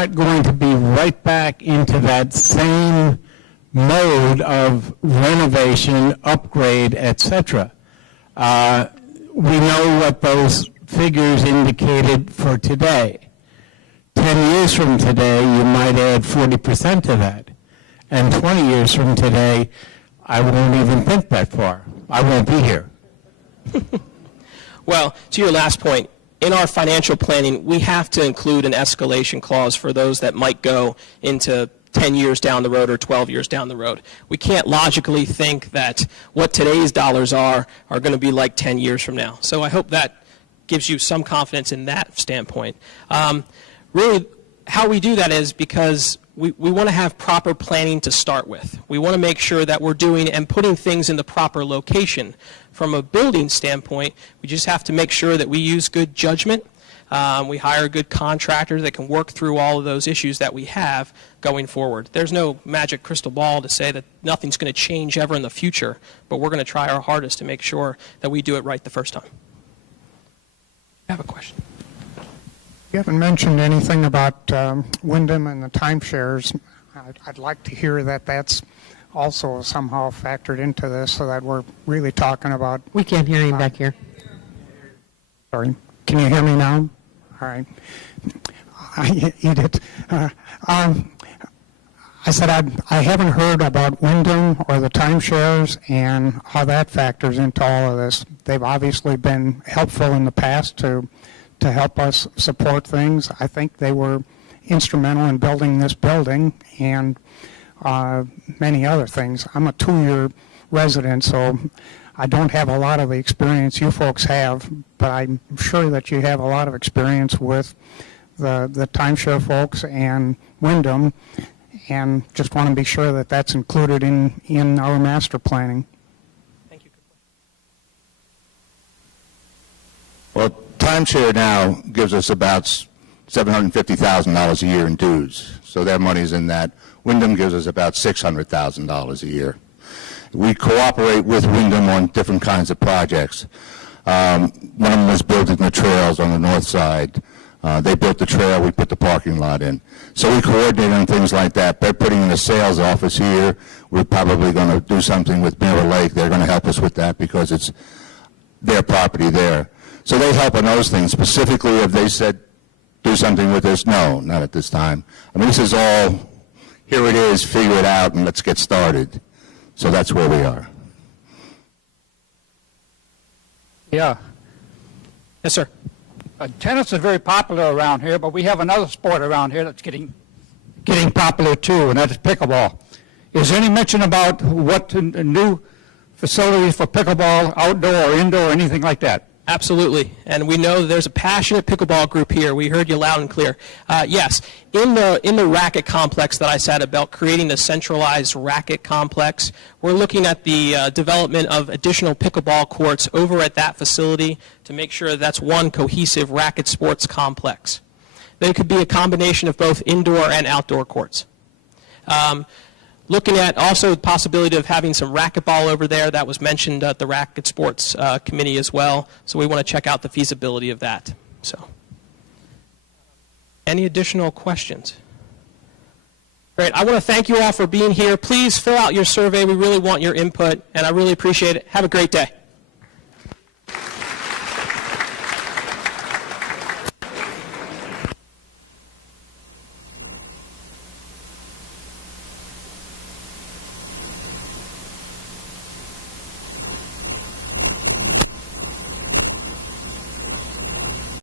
not going to be right back into that same mode of renovation, upgrade, etc. We know what those figures indicated for today. 10 years from today, you might add 40% to that. And 20 years from today, I won't even think that far. I won't be here. Well, to your last point, in our financial planning, we have to include an escalation clause for those that might go into 10 years down the road or 12 years down the road. We can't logically think that what today's dollars are going to be like 10 years from now. So I hope that gives you some confidence in that standpoint. Really, how we do that is because we want to have proper planning to start with. We want to make sure that we're doing and putting things in the proper location. From a building standpoint, we just have to make sure that we use good judgment. We hire a good contractor that can work through all of those issues that we have going forward. There's no magic crystal ball to say that nothing's going to change ever in the future, but we're going to try our hardest to make sure that we do it right the first time. I have a question. You haven't mentioned anything about Wyndham and the timeshares. I'd like to hear that that's also somehow factored into this so that we're really talking about... We can't hear you back here. Sorry. Can you hear me now? All right. Edith. I said I haven't heard about Wyndham or the timeshares and how that factors into all of this. They've obviously been helpful in the past to help us support things. I think they were instrumental in building this building and many other things. I'm a 2-year resident, so I don't have a lot of the experience you folks have, but I'm sure that you have a lot of experience with the timeshare folks and Wyndham, and just want to be sure that that's included in our master planning. Thank you. Well, timeshare now gives us about $750,000 a year in dues, so their money's in that. Wyndham gives us about $600,000 a year. We cooperate with Wyndham on different kinds of projects. One of them was building the trails on the north side. They built the trail, we put the parking lot in. So we coordinate on things like that. They're putting in a sales office here. We're probably going to do something with Mirror Lake. They're going to help us with that because it's their property there. So they help on those things. Specifically, if they said, do something with this, no, not at this time. I mean, this is all, here it is, figure it out, and let's get started. So that's where we are. Yeah. Yes, sir. Tennis is very popular around here, but we have another sport around here that's getting popular too, and that is pickleball. Is there any mention about what new facilities for pickleball, outdoor or indoor, or anything like that? Absolutely, and we know there's a passionate pickleball group here. We heard you loud and clear. Yes, in the racket complex that I said about creating a centralized racket complex, we're looking at the development of additional pickleball courts over at that facility to make sure that's one cohesive racket sports complex. They could be a combination of both indoor and outdoor courts. Looking at also the possibility of having some racquetball over there. That was mentioned at the Racket Sports Committee as well. So we want to check out the feasibility of that. So, any additional questions? Great. I want to thank you all for being here. Please fill out your survey. We really want your input, and I really appreciate it. Have a great day.